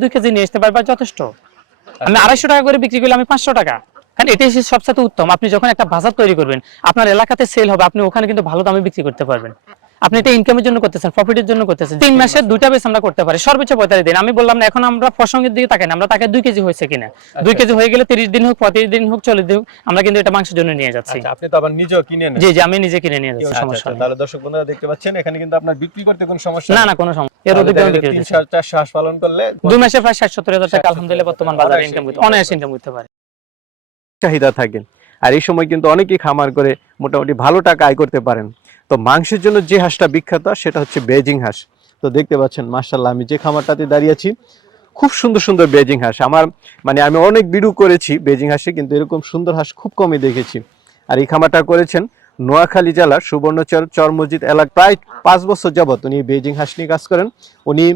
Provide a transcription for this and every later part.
2 KG নিয়ে আসতে পারবা যথেষ্ট। আমি 250 টাকা করে বিক্রি করলে আমি 500 টাকা, কারণ এটাই সবচেয়ে উত্তম। আপনি যখন একটা বাজার তৈরি করবেন, আপনার এলাকাতে সেল হবে, আপনি ওখানে কিন্তু ভালো দামে বিক্রি করতে পারবেন। আপনি এটা ইনকামের জন্য করতেছেন, প্রফিটের জন্য করতেছেন। 3 মাসে 2টা বেচ আমরা করতে পারি, সর্বোচ্চ 45 দিন। আমি বললাম না, এখন আমরা প্রসঙ্গের দিকে তাকাই না, আমরা তাকে 2 কেজি হয়েছে কিনা। 2 কেজি হয়ে গেলে 30 দিন হোক, 35 দিন হোক, 40 দিন হোক, আমরা কিন্তু এটা মাংসের জন্য নিয়ে যাচ্ছি। আচ্ছা, আপনি তো আবার নিজেও কিনে নেন? জি জি, আমি নিজে কিনে নিয়ে যাচ্ছি, সমস্যা নেই। তাহলে দর্শক বন্ধুরা দেখতে পাচ্ছেন, এখানে কিন্তু আপনার বিক্রি করতে কোনো সমস্যা না না, কোনো সমস্যা। এর অধিক দামে বিক্রি করতেছি। 300-400 হাঁস পালন করলে 2 মাসে প্রায় 60-70 হাজার টাকা আলহামদুলিল্লাহ বর্তমান বাজারে ইনকাম করতে, অনায়াসে ইনকাম করতে পারে। চাহিদা থাকেন, আর এই সময় কিন্তু অনেকেই খামার করে মোটামুটি ভালো টাকা আয় করতে পারেন। তো মাংসের জন্য যে হাঁসটা বিখ্যাত সেটা হচ্ছে বেজিং হাঁস। তো দেখতে পাচ্ছেন মাশাআল্লাহ, আমি যে খামারটাতে দাঁড়িয়েছি খুব সুন্দর সুন্দর বেজিং হাঁস। আমার আমি অনেক ভিডিও করেছি বেজিং হাঁসে, কিন্তু এরকম সুন্দর হাঁস খুব কমই দেখেছি। আর এই খামারটা করেছেন নোয়াখালী জেলার সুবর্ণচর চর মসজিদ এলাকা। প্রায় 5 বছর যাবত উনি বেজিং হাঁস নিয়ে কাজ করেন। উনি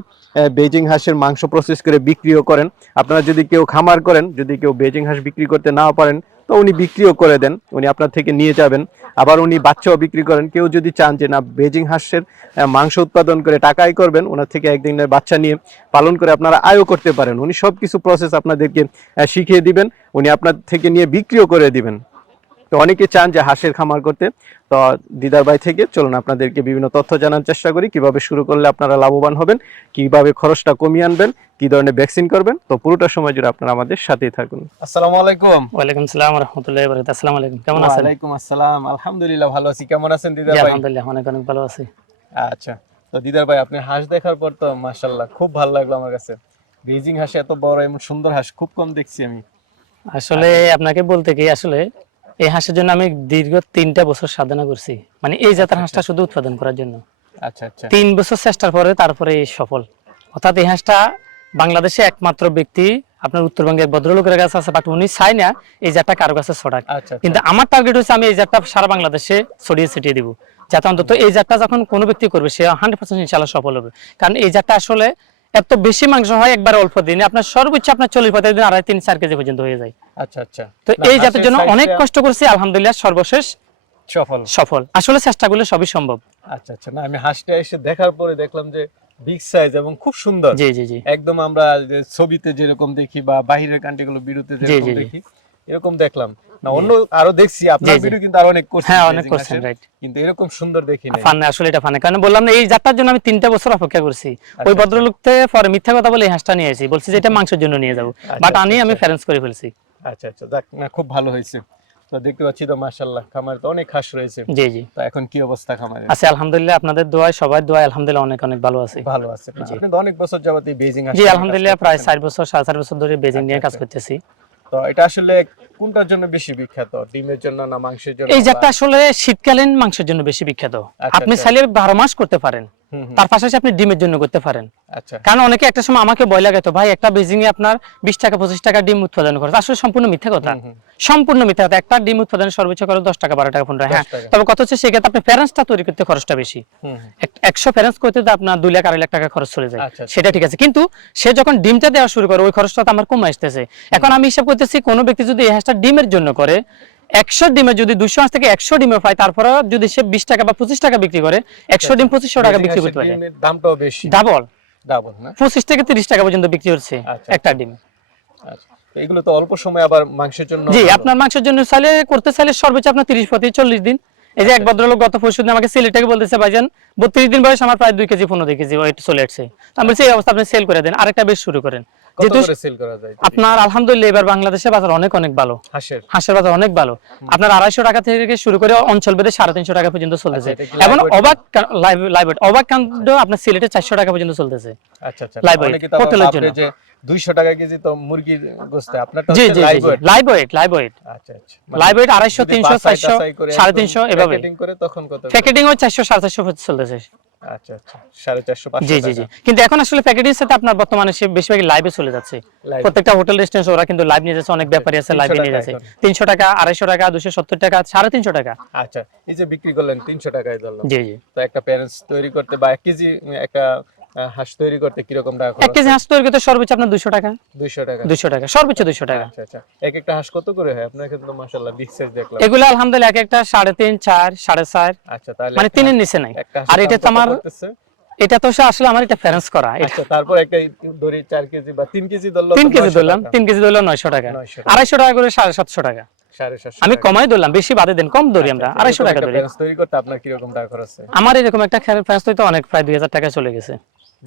বেজিং হাঁসের মাংস প্রসেস করে বিক্রিও করেন। আপনারা যদি কেউ খামার করেন, যদি কেউ বেজিং হাঁস বিক্রি করতে না পারেন, তো উনি বিক্রিও করে দেন, উনি আপনার থেকে নিয়ে যাবেন। আবার উনি বাচ্চাও বিক্রি করেন। কেউ যদি চান যে না বেজিং হাঁসের মাংস উৎপাদন করে টাকা আয় করবেন, ওনার থেকে একদিনের বাচ্চা নিয়ে পালন করে আপনারা আয়ও করতে পারেন। উনি সব কিছু প্রসেস আপনাদেরকে শিখিয়ে দিবেন, উনি আপনার থেকে নিয়ে বিক্রিও করে দিবেন। তো অনেকে চান যে হাঁসের খামার করতে। তো দিদার ভাই থেকে চলুন আপনাদেরকে বিভিন্ন তথ্য জানার চেষ্টা করি, কিভাবে শুরু করলে আপনারা লাভবান হবেন, কিভাবে খরচটা কমিয়ে আনবেন, কি ধরনের ভ্যাকসিন করবেন। তো পুরোটা সময় জুড়ে আপনারা আমাদের সাথেই থাকুন। আসসালামু আলাইকুম। ওয়ালাইকুম আসসালাম ওয়া রাহমাতুল্লাহি ওয়া বারাকাতুহু। আসসালামু আলাইকুম, কেমন আছেন? ওয়ালাইকুম আসসালাম, আলহামদুলিল্লাহ ভালো আছি। কেমন আছেন দিদার ভাই? আলহামদুলিল্লাহ অনেক অনেক ভালো আছি। আচ্ছা, তো দিদার ভাই আপনি হাঁস দেখার পর তো মাশাআল্লাহ খুব ভালো লাগলো আমার কাছে। বেজিং হাঁস এত বড় এমন সুন্দর হাঁস খুব কম দেখছি আমি। আসলে আপনাকে বলতে কি, আসলে এই হাঁসের জন্য আমি দীর্ঘ 3টা বছর সাধনা করছি, মানে এই জাতের হাঁসটা শুধু উৎপাদন করার জন্য। আচ্ছা আচ্ছা, 3 বছর চেষ্টার পরে তারপরে এই সফল। অর্থাৎ এই হাঁসটা বাংলাদেশে একমাত্র ব্যক্তি, আপনার উত্তরবঙ্গের ভদ্রলোকের কাছে আছে, বাট উনি চাই না এই জাতটা কারো কাছে ছড়াক। কিন্তু আমার টার্গেট হচ্ছে আমি এই জাতটা সারা বাংলাদেশে ছড়িয়ে ছিটিয়ে দিব, যাতে অন্তত এই জাতটা যখন কোনো ব্যক্তি করবে সে 100% ইনশাআল্লাহ সফল হবে। কারণ এই জাতটা আসলে এত বেশি মাংস হয় একবার অল্প দিনে, আপনার সর্বোচ্চ আপনার 40-45 দিন 2.5-3-4 কেজি পর্যন্ত হয়ে যায়। আচ্ছা আচ্ছা, তো এই জাতের জন্য অনেক কষ্ট করছি, আলহামদুলিল্লাহ সর্বশেষ সফল সফল। আসলে চেষ্টা করলে সবই সম্ভব। আচ্ছা আচ্ছা, না আমি হাঁসটা এসে দেখার পরে দেখলাম যে বিগ সাইজ এবং খুব সুন্দর। জি জি জি, একদম আমরা যে ছবিতে যেরকম দেখি বা বাহিরের কান্ট্রিগুলো ভিডিওতে যেরকম দেখি এরকম দেখলাম না। অন্য আরো দেখছি আপনার ভিডিও কিন্তু আরো অনেক করছেন। হ্যাঁ অনেক করছেন, রাইট, কিন্তু এরকম সুন্দর দেখি নাই। ফান আসলে এটা ফান, কারণ বললাম না এই জাতটার জন্য আমি 3টা বছর অপেক্ষা করছি। ওই ভদ্রলোকতে পরে মিথ্যা কথা বলে এই হাঁসটা নিয়ে এসেছি, বলছি যে এটা মাংসের জন্য নিয়ে যাব, বাট আমি ফেরেন্স করে ফেলছি। আচ্ছা আচ্ছা, দেখ না খুব ভালো হয়েছে। তো দেখতে পাচ্ছি তো মাশাআল্লাহ খামারে তো অনেক হাঁস রয়েছে। জি জি, তো এখন কি অবস্থা খামারে? আছে আলহামদুলিল্লাহ, আপনাদের দোয়ায় সবার দোয়ায় আলহামদুলিল্লাহ অনেক অনেক ভালো আছে। ভালো আছে। আপনি তো অনেক বছর যাবত এই বেজিং হাঁস? জি আলহামদুলিল্লাহ, প্রায় 4 বছর 4.5 বছর ধরে বেজিং নিয়ে কাজ করতেছি। তো এটা আসলে কোনটার জন্য বেশি বিখ্যাত, ডিমের জন্য না মাংসের জন্য? এই জাতটা আসলে শীতকালীন মাংসের জন্য বেশি বিখ্যাত। আপনি চাইলে 12 মাস করতে পারেন, তার পাশাপাশি আপনি ডিমের জন্য করতে পারেন। আচ্ছা, কারণ অনেকে একটা সময় আমাকে ভয় লাগাতো, ভাই একটা বেজিং এ আপনার 20 টাকা 25 টাকা ডিম উৎপাদন করে, আসলে সম্পূর্ণ মিথ্যা কথা। সম্পূর্ণ মিথ্যা কথা। একটা ডিম উৎপাদনের সর্বোচ্চ খরচ 10 টাকা 12 টাকা 15 টাকা। হ্যাঁ, তবে কত হচ্ছে সেক্ষেত্রে আপনি প্যারেন্টসটা তৈরি করতে খরচটা বেশি। 100 প্যারেন্টস করতে তো আপনার 2 লাখ 2.5 লাখ টাকা খরচ চলে যায়। সেটা ঠিক আছে, কিন্তু সে যখন ডিমটা দেওয়া শুরু করে ওই খরচটা তো আমার কমে আসতেছে। এখন আমি হিসাব করতেছি কোন ব্যক্তি যদি এই হাঁসটা ডিমের জন্য করে, 100 ডিমে যদি 200 হাঁস থেকে 100 ডিমে পায়, তারপরে যদি সে 20 টাকা বা 25 টাকা বিক্রি করে, 100 ডিম 2500 টাকা বিক্রি করতে পারে। ডিমের দামটাও বেশি, ডাবল না, 25 থেকে 30 টাকা পর্যন্ত বিক্রি হচ্ছে একটা ডিম। আচ্ছা, এগুলো তো অল্প সময় আবার মাংসের জন্য। জি, আপনার মাংসের জন্য চাইলে করতে চাইলে সর্বোচ্চ আপনার 30-40 দিন। এই যে এক ভদ্রলোক গত পরশুদিন আমাকে সিলেটে বলতেছে, ভাইজান 32 দিন বয়স, আমার প্রায় 2 কেজি 15 কেজি ওয়েট চলে আসছে। আমি বলছি এই অবস্থা আপনি সেল করে দেন, আরেকটা বেশ শুরু করেন। কত করে সেল করা যায় আপনার? আলহামদুলিল্লাহ এবার বাংলাদেশের বাজার অনেক অনেক ভালো, হাঁসের বাজার অনেক ভালো। আপনার 250 টাকা থেকে শুরু করে অঞ্চল ভেদে 350 টাকা পর্যন্ত চলতেছে। এবং অবাক কাণ্ড আপনার সিলেটে 400 টাকা পর্যন্ত চলতেছে। আচ্ছা আচ্ছা, অনেকে তো আপনি যে 200 টাকা কেজি তো মুরগির গোশত, আপনারটা হচ্ছে লাইভ ওয়েট। আচ্ছা আচ্ছা, লাইভ ওয়েট 250 300 400 350 এভাবে প্যাকেটিং করে তখন কত? প্যাকেটিং ও 400 450 চলতেছে। আচ্ছা আচ্ছা, 450 500 জি জি জি, কিন্তু এখন আসলে প্যাকেটিং সাথে আপনার বর্তমানে সে বেশিরভাগ লাইভে চলে যাচ্ছে। প্রত্যেকটা হোটেল রেস্টুরেন্ট ওরা কিন্তু লাইভ নিয়ে যাচ্ছে, অনেক ব্যাপারী আছে লাইভে নিয়ে যাচ্ছে। 300 টাকা 250 টাকা 270 টাকা 350 টাকা। আচ্ছা, এই যে বিক্রি করলেন 300 টাকায় ধরলাম। জি জি, তো একটা প্যারেন্টস তৈরি করতে বা 1 কেজি একটা হাঁস তৈরি করতে কি রকম টাকা খরচ? 1 কেজি হাঁস তৈরি করতে সর্বোচ্চ আপনার 200 টাকা 200 টাকা সর্বোচ্চ 200 টাকা। আচ্ছা আচ্ছা, এক একটা হাঁস কত করে হয় আপনার কাছে? তো মাশাআল্লাহ বিগ সাইজ দেখলাম। এগুলো আলহামদুলিল্লাহ এক একটা 3.5 4 4.5। আচ্ছা, তাহলে মানে 3 এর নিচে নাই। আর এটা তো আমার এটা তো আসলে আমার একটা ফেরেন্স করা। আচ্ছা, তারপর একটা ধরি 4 কেজি বা 3 কেজি ধরলাম, 3 কেজি ধরলাম, 3 কেজি ধরলাম 900 টাকা, 250 টাকা করে 750 টাকা। 750 আমি কমাই ধরলাম, বেশি বাদে দেন, কম ধরি আমরা, 250 টাকা ধরি। ফেরেন্স তৈরি করতে আপনার কি রকম টাকা খরচ হয়? আমার এরকম একটা ফেরেন্স তৈরি তো অনেক, প্রায় 2000 টাকা চলে গেছে।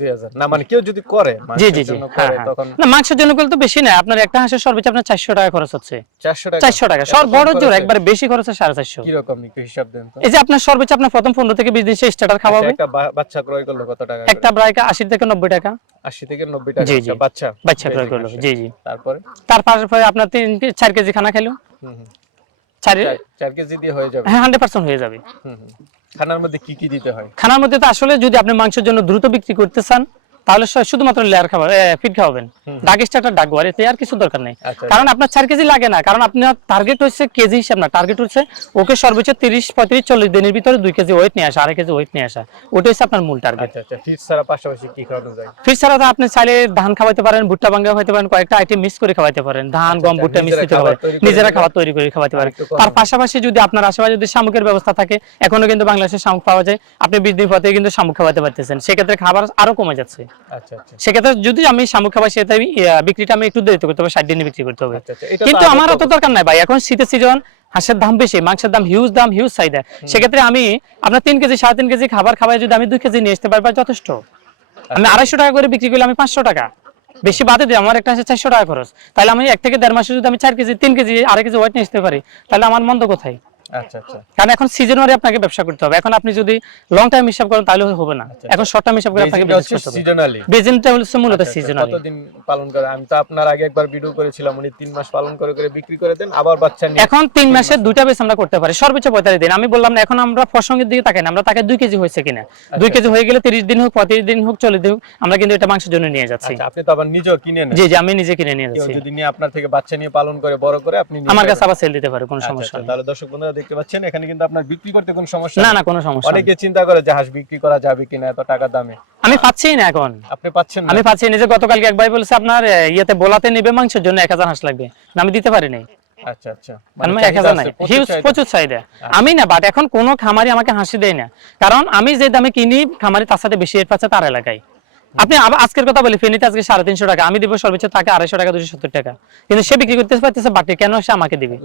2000 না, মানে কেউ যদি করে জি মাংসের জি জি, জন্য হ্যাঁ করে হ্যাঁ। তখন না, মাংসের জন্য করলে তো বেশি না, আপনার একটা হাঁসের সর্বোচ্চ আপনার 400 টাকা খরচ হচ্ছে। 400 টাকা? 400 টাকা সব বড় জোর, একবার বেশি খরচ হয় 450। কি রকম একটু হিসাব দেন তো। এই যে আপনার সর্বোচ্চ আপনার প্রথম 15 থেকে 20 দিন সে স্টার্টার খাওয়াবে। একটা বাচ্চা ক্রয় করলে কত টাকা? একটা ব্রাইকা 80 থেকে 90 টাকা। 80 থেকে 90 টাকা জি জি, একটা বাচ্চা বাচ্চা ক্রয় করলো। জি জি। তারপরে তারপরে আপনার 4 কেজি খানা খেলো। হুম হুম, 4 কেজি দিয়ে হয়ে যাবে? হ্যাঁ, 100% হয়ে যাবে। হুম হুম। খানার মধ্যে কি কি দিতে হয়? খানার মধ্যে তো আসলে যদি আপনি মাংসের জন্য দ্রুত বিক্রি করতে চান তাহলে শুধুমাত্র লেয়ার খাবার, ফিড খাওয়াবেন, ডাক স্টার্টার ডাকবো, আর এতে আর কিছু দরকার নেই। আচ্ছা, কারণ আপনার 4 কেজি লাগে না, কারণ আপনার টার্গেট হচ্ছে কেজি হিসাব না, টার্গেট হচ্ছে ওকে সর্বোচ্চ 30 35 40 দিনের ভিতরে 2 কেজি ওয়েট নিয়ে আসা, 2.5 কেজি ওয়েট নিয়ে আসা, ওটা হচ্ছে আপনার মূল টার্গেট। আচ্ছা আচ্ছা, ফিড ছাড়া পাশাপাশি কি খাওয়ানো যায়? ফিড ছাড়া তো আপনি চাইলে ধান খাওয়াইতে পারেন, ভুট্টা ভাঙ্গা খাওয়াইতে পারেন, কয়েকটা আইটেম মিক্স করে খাওয়াইতে পারেন, ধান গম ভুট্টা মিশ্রিত খাবার, নিজেরা খাবার তৈরি করে খাওয়াতে পারেন। তার পাশাপাশি যদি আপনার আশেপাশে যদি শামুকের ব্যবস্থা থাকে, এখনো কিন্তু বাংলাদেশে শামুক পাওয়া যায়, আপনি 20 দিন পরে কিন্তু শামুক খাওয়াতে পারতেছেন, সেক্ষেত্রে খাবার আরো কমে যাচ্ছে। আচ্ছা আচ্ছা, সেক্ষেত্রে যদি আমি শামুক খাবার, সেটা বিক্রিটা আমি একটু দেরিতে করতে হবে, 60 দিনে বিক্রি করতে হবে। আচ্ছা, এটা কিন্তু আমার অত দরকার নাই ভাই, এখন শীতের সিজন, হাঁসের দাম বেশি, মাংসের দাম হিউজ চাহিদা, সেক্ষেত্রে আমি আপনার 3 কেজি 3.5 কেজি খাবার খাওয়াই যদি আমি 2 কেজি নিয়ে আসতে পারবো যথেষ্ট। আমি 250 টাকা করে বিক্রি করলে আমি 500 টাকা বেশি বাদে দিই, আমার একটা আছে 400 টাকা খরচ, তাহলে আমি 1 থেকে 1.5 মাসে যদি আমি 4 কেজি 3 কেজি 2.5 কেজি ওয়েট নিয়ে আসতে পারি, তাহলে আমার মন্দ কোথায়? আচ্ছা আচ্ছা, কারণ এখন সিজনারি আপনাকে ব্যবসা করতে হবে, এখন আপনি যদি লং টাইম হিসাব করেন তাহলে হবে না, এখন শর্ট টাইম হিসাব করে আপনাকে বিজনেস করতে হবে। সিজনালি বিজনেসটা হচ্ছে মূলত সিজনালি। কতদিন পালন করে? আমি তো আপনার আগে একবার ভিডিও করেছিলাম, উনি 3 মাস পালন করে করে বিক্রি করে দেন, আবার বাচ্চা নিয়ে। এখন 3 মাসে দুইটা বেচ আমরা করতে পারি, সর্বোচ্চ 45 দিন। আমি বললাম না, এখন আমরা প্রসঙ্গের দিকে তাকাই না, আমরা তাকে 2 কেজি হয়েছে কিনা, 2 কেজি হয়ে গেলে 30 দিন হোক 35 দিন হোক 40 দিন হোক, আমরা কিন্তু এটা মাংসের জন্য নিয়ে যাচ্ছি। আচ্ছা, আপনি তো আবার নিজেও কিনে নেন? জি জি, আমি নিজে কিনে নিয়ে কেউ যাচ্ছি। যদি নিয়ে আপনার থেকে বাচ্চা নিয়ে পালন করে বড় করে আপনি নিয়ে আমার যাবেন। কাছে আবার সেল দিতে পারে, কোনো আচ্ছা, সমস্যা নেই। তাহলে দর্শক বন্ধুরা দেখতে পাচ্ছেন, এখানে কিন্তু আপনার বিক্রি করতে কোনো সমস্যা না নেই। না, কোনো সমস্যা নেই। অনেকে চিন্তা করে যে হাঁস বিক্রি করা যাবে কিনা এত টাকা দামে। আমি পাচ্ছি না এখন। আপনি পাচ্ছেন না? আমি পাচ্ছি না, যে গতকালকে এক ভাই বলেছে আপনার ইয়েতে বোলাতে নেবে মাংসের জন্য 1000 হাঁস লাগবে, না আমি দিতে পারি নাই। আচ্ছা আচ্ছা, মানে 1000 নাই, হিউজ প্রচুর চাহিদা। আমি না, বাট এখন কোন খামারি আমাকে হাসি দেয় না, কারণ আমি যে দামে কিনি খামারি তার সাথে বেশি রেট পাচ্ছে তার এলাকায়। আপনি আজকের কথা বলি, ফেনীতে আজকে 350 টাকা, আমি দিব সর্বোচ্চ টাকা 250 টাকা 270 টাকা, কিন্তু সে বিক্রি করতে পারতেছে বাটি, কেন সে আমাকে দিবে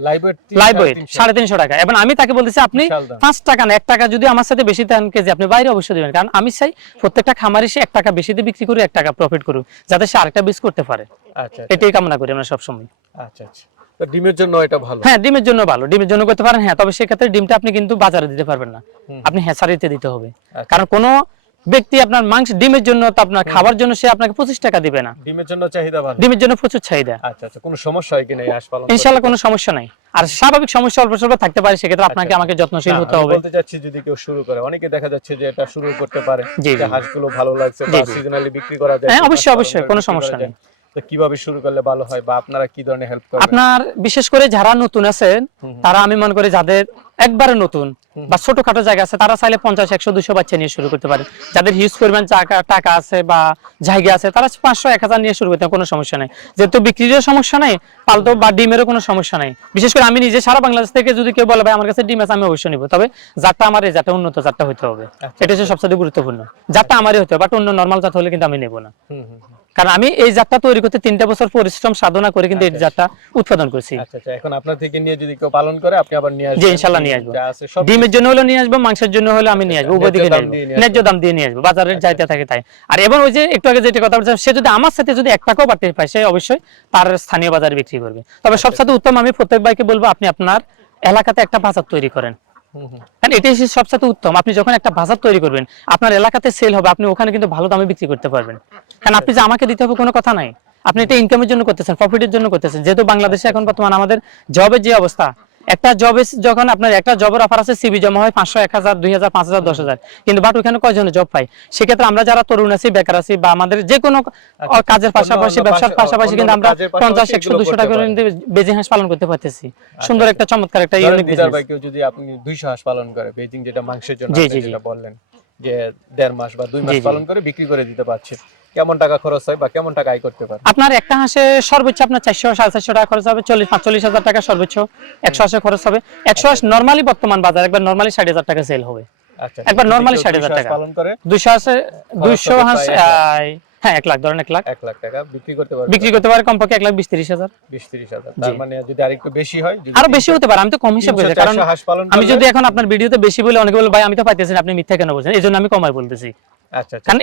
লাইভ ওয়েট 350 টাকা? এবং আমি তাকে বলতেছি আপনি 5 টাকা না 1 টাকা যদি আমার সাথে বেশি দেন কেজি, আপনি বাইরে অবশ্যই দিবেন, কারণ আমি চাই প্রত্যেকটা খামারি সে 1 টাকা বেশি দিয়ে বিক্রি করে 1 টাকা প্রফিট করুক, যাতে সে আরেকটা বিজ করতে পারে। আচ্ছা, এটাই কামনা করি আমরা সব সময়। আচ্ছা আচ্ছা, তো ডিমের জন্য এটা ভালো? হ্যাঁ, ডিমের জন্য ভালো, ডিমের জন্য করতে পারেন। হ্যাঁ, তবে সেক্ষেত্রে ডিমটা আপনি কিন্তু বাজারে দিতে পারবেন না, আপনি হ্যাচারিতে দিতে হবে, কারণ কোনো ব্যক্তি আপনার মাংস ডিমের জন্য তো আপনার খাবার জন্য সে আপনাকে 25 টাকা দিবে না। ডিমের জন্য চাহিদা ভালো? ডিমের জন্য প্রচুর চাহিদা। আচ্ছা আচ্ছা, কোনো সমস্যা হয় কিনা এই হাঁস পালন? ইনশাআল্লাহ কোনো সমস্যা নাই, আর স্বাভাবিক সমস্যা অল্প স্বল্প থাকতে পারে, সেক্ষেত্রে আপনাকে আমাকে যত্নশীল হতে হবে। বলতে চাচ্ছি যদি কেউ শুরু করে, অনেকে দেখা যাচ্ছে যে এটা শুরু করতে পারে, যে হাঁসগুলো ভালো লাগছে বা সিজনালি বিক্রি করা যায়। হ্যাঁ, অবশ্যই কোনো সমস্যা নেই। তো কিভাবে শুরু করলে ভালো হয় বা আপনারা কি ধরনের হেল্প করবেন? আপনার বিশেষ করে যারা নতুন আছেন, তারা আমি মনে করি যাদের একবারে নতুন বা ছোটখাটো জায়গা আছে, তারা চাইলে 50 100 200 বাচ্চা নিয়ে শুরু করতে পারে। যাদের হিউজ পরিমাণ টাকা আছে বা জায়গা আছে, তারা 500 1000 নিয়ে শুরু করতে কোনো সমস্যা নাই, যেহেতু বিক্রিরও সমস্যা নাই, পালতো বা ডিমেরও কোনো সমস্যা নাই। বিশেষ করে আমি নিজে সারা বাংলাদেশ থেকে যদি কেউ বলে ভাই আমার কাছে ডিম আছে, আমি অবশ্যই নিব, তবে জাতটা আমার এই জাতটা উন্নত জাতটা হতে হবে, এটা হচ্ছে সবচেয়ে গুরুত্বপূর্ণ। জাতটা আমারই হতে হবে, বাট অন্য নরমাল জাত হলে কিন্তু আমি নেব না, কারণ আমি এই জাতটা তৈরি করতে 3টা বছর পরিশ্রম সাধনা করে কিন্তু এই জাতটা উৎপাদন করছি। আচ্ছা আচ্ছা, এখন আপনার থেকে নিয়ে যদি কেউ পালন করে আপনি আবার নিয়ে আসবেন? জি, ইনশাআল্লাহ নিয়ে আসবো। ডিমের জন্য হলে নিয়ে আসবো, মাংসের জন্য হলে আমি নিয়ে আসবো, উভয় দিকে নিয়ে আসবো, ন্যায্য দাম দিয়ে নিয়ে আসবো, বাজারের যাইতে থাকে তাই। আর এবং ওই যে একটু আগে যেটা কথা বলছিলাম, সে যদি আমার সাথে যদি 1 টাকাও বাড়তে পায়, সে অবশ্যই তার স্থানীয় বাজারে বিক্রি করবে। তবে সবচেয়ে উত্তম আমি প্রত্যেক ভাইকে বলবো, আপনি আপনার এলাকাতে একটা বাজার তৈরি করেন, কারণ এটাই সবচেয়ে উত্তম। আপনি যখন একটা বাজার তৈরি করবেন, আপনার এলাকাতে সেল হবে, আপনি ওখানে কিন্তু ভালো দামে বিক্রি করতে পারবেন, কারণ আপনি যে আমাকে দিতে হবে কোনো কথা নাই, আপনি এটা ইনকামের জন্য করতেছেন, প্রফিটের জন্য করতেছেন। যেহেতু বাংলাদেশে এখন বর্তমান আমাদের জবের যে অবস্থা, একটা জবে যখন আপনার একটা জবের অফার আছে, সিভি জমা হয় 500 1000 2000 5000 10000, কিন্তু বাট ওখানে কয়জনে জব পায়? সেক্ষেত্রে আমরা যারা তরুণ আছি, বেকার আছি, বা আমাদের যে কোনো কাজের পাশাপাশি ব্যবসার পাশাপাশি কিন্তু আমরা 50 100 200 টাকা করে বেজিং হাঁস পালন করতে পারতেছি। সুন্দর একটা চমৎকার একটা ইউনিক বিজনেস। ভাই কেউ যদি আপনি 200 হাঁস পালন করে, বেজিং যেটা মাংসের জন্য আপনি যেটা বললেন যে 1.5 মাস বা 2 মাস পালন করে বিক্রি করে দিতে পারছে, কেমন টাকা খরচ হয় বা কেমন টাকা আয় করতে পারে? আপনার একটা হাঁসে সর্বোচ্চ আপনার 400 450 টাকা খরচ হবে, 40 হাজার টাকা সর্বোচ্চ। 100 হাঁসে খরচ হবে, 100 হাঁস নরমালি বর্তমান বাজার একবার নরমালি 60,000 টাকা সেল হবে। আচ্ছা একবার যদি নরমালি কেউ 60,000 200 টাকা। পালন করে 200 আছে, 200 হবে হাঁস প্রায় 1 লাখ। হ্যাঁ 1 লাখ, ধরেন 1 লাখ 1 লাখ টাকা বিক্রি করতে পারবে। বিক্রি করতে পারে কমপক্ষে 1,20,000-30,000। 20-30 হাজার। জি। তার মানে যদি আরেকটু বেশি হয়, যদি আরো বেশি হতে পারে, আমি তো কম হিসাব করেছি, কারণ 300-400 হাঁস পালন আমি করলে যদি এখন আপনার ভিডিওতে বেশি বলে অনেকে বলে ভাই আমি তো পাইতেছি না, আপনি মিথ্যা কেন বলছেন, এই জন্য আমি কমাই বলতেছি। আচ্ছা আচ্ছা। কারণ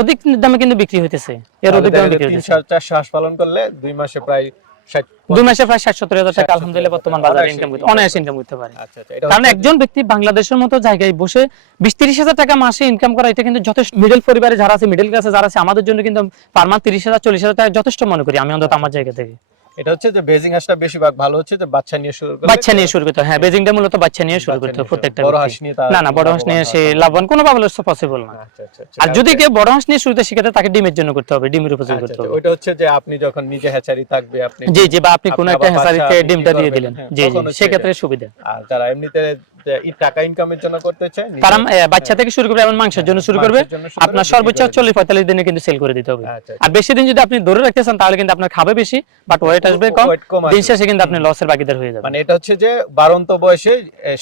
অধিক দামে কিন্তু বিক্রি হইতেছে, এর তাহলে অধিক দামে দেখা যায় বিক্রি হইতেছে। 300-400 হাঁস পালন করলে 2 মাসে প্রায় 60 2 মাসে প্রায় 60-70,000 টাকা 60-70,000 আলহামদুলিল্লাহ বর্তমান টাকা বাজারে অনায়াসে ইনকাম করতে, income অনায়াসে করে। ইনকাম করতে পারে। আচ্ছা আচ্ছা। এটা কারণ হচ্ছে একজন ব্যক্তি বাংলাদেশের মতো জায়গায় বসে 20-30,000 টাকা মাসে ইনকাম করা, এটা কিন্তু যথেষ্ট। মিডল পরিবারে যারা আছে, মিডল ক্লাসে যারা আছে, আমাদের জন্য কিন্তু পার মান্থ 30,000-40,000 টাকা যথেষ্ট মনে করি আমি, অন্তত আমার জায়গা থেকে। এটা হচ্ছে যে বেজিং হাঁসটা বেশিরভাগ ভালো হচ্ছে যে বাচ্চা নিয়ে শুরু করলে, বাচ্চা নিয়ে শুরু করতে হয়। হ্যাঁ, বেজিংটা মূলত বাচ্চা নিয়ে শুরু বাচ্চা করতে নিয়ে হয় প্রত্যেকটা বড় ব্যক্তি। হাঁস নিয়ে তার না বড় হাঁস নিয়ে সে লাভবান লাভবান কোনোভাবে পসিবল না। আচ্ছা আচ্ছা আচ্ছা। আর যদি কেউ বড় হাঁস নিয়ে শুরুতে শিখাতে, তাকে ডিমের জন্য করতে হবে, ডিমের উপযোগী আচ্ছা করতে আচ্ছা, হবে। ওইটা হচ্ছে যে আপনি যখন নিজে হ্যাচারি থাকবে, আপনি জি জি, বা আপনি কোনো আপনি একটা আবার হ্যাচারিতে বাচ্চা বিক্রি ডিমটা দিয়ে করবেন, দিলেন, হ্যাঁ, জি জি, তখন হচ্ছে সেক্ষেত্রে সুবিধা। আর যারা এমনিতে যে এই টাকা ইনকামের জন্য করতে চায়, তারা বাচ্চা থেকে শুরু করবে, এবং মাংসের জন্য শুরু করবে, মাংসের জন্য শুরু করে আপনার বিক্রি সর্বোচ্চ করে 40-45 দিনে কিন্তু সেল করে দিতে হবে। আচ্ছা, আর বেশি দিন যদি আপনি ধরে রাখতে চান, তাহলে কিন্তু আপনার খাবে বেশি, বাট ওয়েট আসবে কম, ওয়েট কম আসবে। দিন শেষে কিন্তু আপনি লসের ভাগীদার হয়ে যাবেন। মানে এটা হচ্ছে যে বাড়ন্ত বয়সে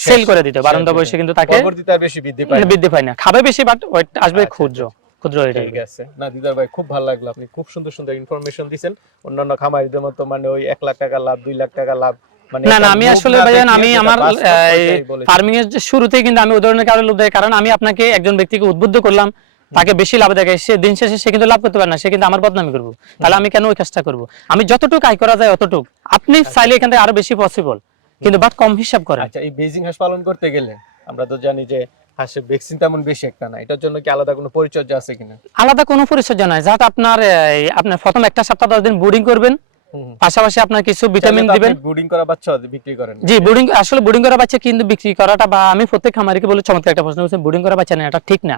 সেল করে দিতে হবে, বারান্দা বয়সে কিন্তু তাকে পরবর্তীতে আর বেশি বৃদ্ধি পায় না। বৃদ্ধি পায় না, খাবে বেশি, বাট ওয়েট আসবে আচ্ছা, ক্ষুদ্র ক্ষুদ্র এটা। ঠিক আছে। না দিদার ভাই, খুব ভালো লাগলো, আপনি খুব সুন্দর সুন্দর ইনফরমেশন দিয়েছেন। অন্যান্য খামারিদের মতো মানে ওই 1 লাখ টাকা লাভ, 2 লাখ টাকা লাভ, মানে না একটা আমি মুখ আসলে না ভাইজান, দেখিয়ে আমি যেটা আমার বাস্তব ওইটাই বলেছেন। ফার্মিং এর যে শুরুতেই কিন্তু আমি উদাহরণের কারণে লোভ দেয়, কারণ আমি আপনাকে একজন ব্যক্তিকে উদ্বুদ্ধ করলাম, তাকে বেশি লাভ দেখায়, সে দিন শেষে সে কিন্তু লাভ করতে পারে না, সে কিন্তু আমার বদনামি করবো, তাহলে আমি কেন ওই কাজটা করবো? আমি যতটুকু আয় করা যায় অতটুকু, আপনি চাইলে এখান থেকে আরো বেশি পসিবল, কিন্তু বাট কম হিসাব করেন। আচ্ছা, এই বেজিং হাঁস পালন করতে গেলে আমরা তো জানি যে হাঁসের ভ্যাকসিন তেমন বেশি একটা না, এটার জন্য কি আলাদা কোনো পরিচর্যা আছে কিনা? আলাদা কোনো পরিচর্যা নাই, যাতে আপনার আপনার প্রথম 1 সপ্তাহ 10 দিন ব্রুডিং করবেন, পাশাপাশি আপনার কিছু ভিটামিন দিবেন। ব্রুডিং করা বাচ্চা বিক্রি করেন? জি, ব্রুডিং, আসলে ব্রুডিং করা বাচ্চা কিন্তু বিক্রি করাটা, বা আমি প্রত্যেক খামারিকে বলে, চমৎকার একটা প্রশ্ন করছেন, ব্রুডিং করা বাচ্চা না, এটা ঠিক না।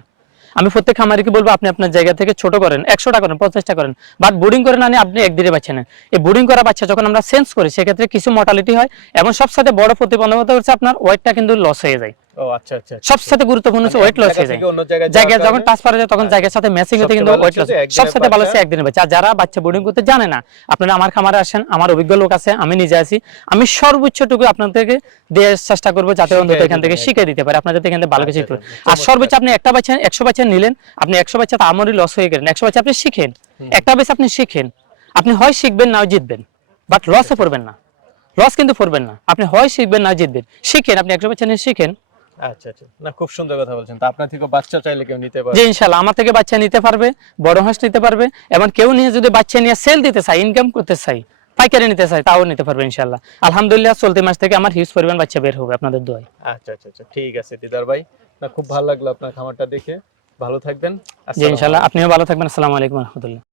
আমি প্রত্যেক খামারিকে বলবো, আপনি আপনার জায়গা থেকে ছোট করেন, 100টা করেন, 50টা করেন, বাট ব্রুডিং করে না নিয়ে আপনি একদিনে বাচ্চা নেন। এই ব্রুডিং করা বাচ্চা যখন আমরা সেন্স করি, সেক্ষেত্রে কিছু মর্টালিটি হয়, এবং সবসাথে বড় প্রতিবন্ধকতা হচ্ছে আপনার ওয়েটটা কিন্তু লস হয়ে যায়। ও আচ্ছা আচ্ছা। সবসাথে গুরুত্বপূর্ণ হচ্ছে ওয়েট লস হয়ে যায়, জায়গায় যখন ট্রান্সফার হয়ে যায়, তখন জায়গার সাথে ম্যাচিং হতে কিন্তু ওয়েট লস। সবসাথে ভালো হচ্ছে একদিনের বাচ্চা। আর যারা বাচ্চা ব্রুডিং করতে জানে না, আপনারা আমার খামারে আসেন, আমার অভিজ্ঞ লোক আছে, আমি নিজে আছি, আমি সর্বোচ্চটুকু আপনাদেরকে দেওয়ার চেষ্টা করবো, যাতে অন্তত এখান থেকে শিখে দিতে পারে, আপনারা যাতে এখান থেকে ভালো কিছু শিখতে পারেন। আর সর্বোচ্চ আপনি একটা বাচ্চা, 100 বাচ্চা নিলেন, আপনি 100 বাচ্চা তো আমারই লস হয়ে গেলেন, 100 বাচ্চা আপনি শিখেন, একটা বেশ আপনি শিখেন, আপনি হয় শিখবেন না জিতবেন, বাট লসে পড়বেন না, লস কিন্তু পড়বেন না, আপনি হয় শিখবেন না জিতবেন, শিখেন, আপনি 100 বাচ্চা নিয়ে শিখেন। আচ্ছা আচ্ছা। না খুব সুন্দর কথা বলছেন। তো আপনার থেকে বাচ্চা চাইলে কেউ নিতে পারবে? জি ইনশাআল্লাহ, আমার থেকে বাচ্চা নিতে পারবে, বড় হাঁস নিতে পারবে, এবং কেউ নিয়ে যদি বাচ্চা নিয়ে সেল দিতে চায়, ইনকাম করতে চায়, পাইকারি নিতে চায়, তাও নিতে পারবে ইনশাআল্লাহ। আলহামদুলিল্লাহ চলতি মাস থেকে আমার হিউজ পরিমাণ বাচ্চা বের হবে আপনাদের দোয়ায়। আচ্ছা আচ্ছা আচ্ছা, ঠিক আছে দিদার ভাই। না খুব ভালো লাগলো আপনার খামারটা দেখে। ভালো থাকবেন। জি ইনশাআল্লাহ, আপনিও ভালো থাকবেন। আসসালামু আলাইকুম ওয়া রাহমাতুল্লাহ।